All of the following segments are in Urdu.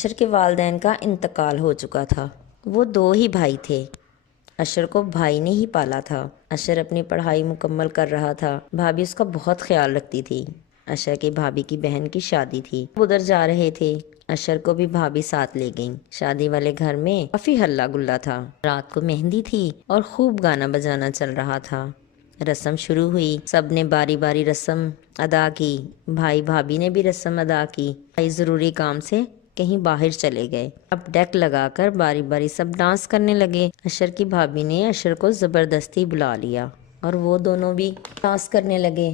اشر کے والدین کا انتقال ہو چکا تھا۔ وہ 2 ہی بھائی تھے۔ اشر کو بھائی نے ہی پالا تھا۔ اشر اپنی پڑھائی مکمل کر رہا تھا۔ بھابھی اس کا بہت خیال رکھتی تھی۔ اشر کی بھابھی کی بہن کی شادی تھی، ادھر جا رہے تھے۔ اشر کو بھی بھابھی ساتھ لے گئیں۔ شادی والے گھر میں کافی ہلہ گلا تھا۔ رات کو مہندی تھی اور خوب گانا بجانا چل رہا تھا۔ رسم شروع ہوئی، سب نے باری باری رسم ادا کی۔ بھائی بھابھی نے بھی رسم ادا کی۔ بھائی ضروری کام سے کہیں باہر چلے گئے۔ اب ڈیک لگا کر باری باری سب ڈانس کرنے لگے۔ اشر کی بھابھی نے اشر کو زبردستی بلا لیا اور وہ دونوں بھی ڈانس کرنے لگے۔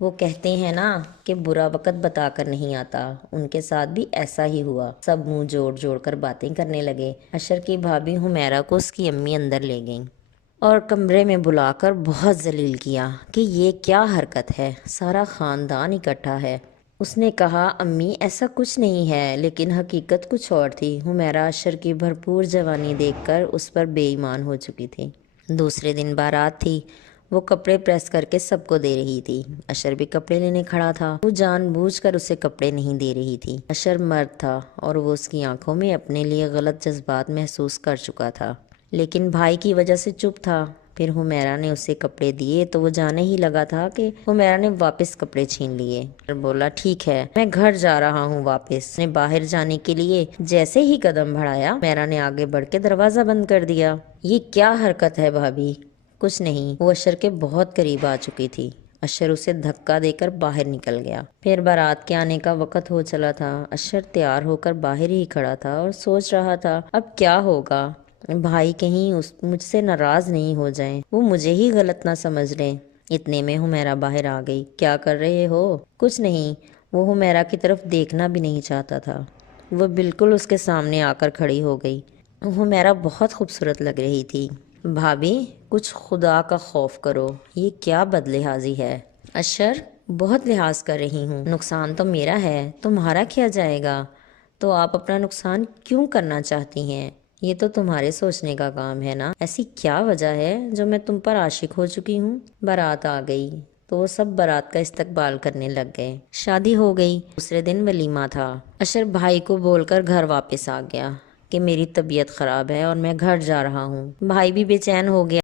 وہ کہتے ہیں نا کہ برا وقت بتا کر نہیں آتا، ان کے ساتھ بھی ایسا ہی ہوا۔ سب منہ جوڑ جوڑ کر باتیں کرنے لگے۔ اشر کی بھابھی حمیرہ کو اس کی امی اندر لے گئیں اور کمرے میں بلا کر بہت ذلیل کیا کہ یہ کیا حرکت ہے، سارا خاندان اکٹھا ہے۔ اس نے کہا امی ایسا کچھ نہیں ہے، لیکن حقیقت کچھ اور تھی۔ حمیرہ اشر کی بھرپور جوانی دیکھ کر اس پر بے ایمان ہو چکی تھی۔ دوسرے دن بارات تھی۔ وہ کپڑے پریس کر کے سب کو دے رہی تھی۔ اشر بھی کپڑے لینے کھڑا تھا۔ وہ جان بوجھ کر اسے کپڑے نہیں دے رہی تھی۔ اشر مرد تھا اور وہ اس کی آنکھوں میں اپنے لیے غلط جذبات محسوس کر چکا تھا، لیکن بھائی کی وجہ سے چپ تھا۔ پھر حمیرہ نے اسے کپڑے دیے تو وہ جانے ہی لگا تھا کہ حمیرہ نے واپس کپڑے چھین لیے۔ بولا ٹھیک ہے میں گھر جا رہا ہوں واپس۔ نے باہر جانے کے لیے جیسے ہی قدم بڑھایا، حمیرہ نے آگے بڑھ کے دروازہ بند کر دیا۔ یہ کیا حرکت ہے بھابھی؟ کچھ نہیں، وہ اشر کے بہت قریب آ چکی تھی۔ اشر اسے دھکا دے کر باہر نکل گیا۔ پھر بارات کے آنے کا وقت ہو چلا تھا۔ اشر تیار ہو کر باہر ہی کھڑا تھا اور سوچ رہا تھا اب کیا ہوگا، بھائی کہیں مجھ سے ناراض نہیں ہو جائیں، وہ مجھے ہی غلط نہ سمجھ لیں۔ اتنے میں حمیرہ باہر آ گئی۔ کیا کر رہے ہو؟ کچھ نہیں۔ وہ حمیرہ کی طرف دیکھنا بھی نہیں چاہتا تھا۔ وہ بالکل اس کے سامنے آ کر کھڑی ہو گئی۔ حمیرہ بہت خوبصورت لگ رہی تھی۔ بھابھی کچھ خدا کا خوف کرو، یہ کیا بدلحاظی ہے؟ اشر بہت لحاظ کر رہی ہوں، نقصان تو میرا ہے، تمہارا کیا جائے گا؟ تو آپ اپنا نقصان کیوں کرنا چاہتی ہیں؟ یہ تو تمہارے سوچنے کا کام ہے نا۔ ایسی کیا وجہ ہے جو میں تم پر عاشق ہو چکی ہوں؟ بارات آ گئی تو وہ سب بارات کا استقبال کرنے لگ گئے۔ شادی ہو گئی۔ دوسرے دن ولیمہ تھا۔ اشر بھائی کو بول کر گھر واپس آ گیا کہ میری طبیعت خراب ہے اور میں گھر جا رہا ہوں۔ بھائی بھی بے چین ہو گیا۔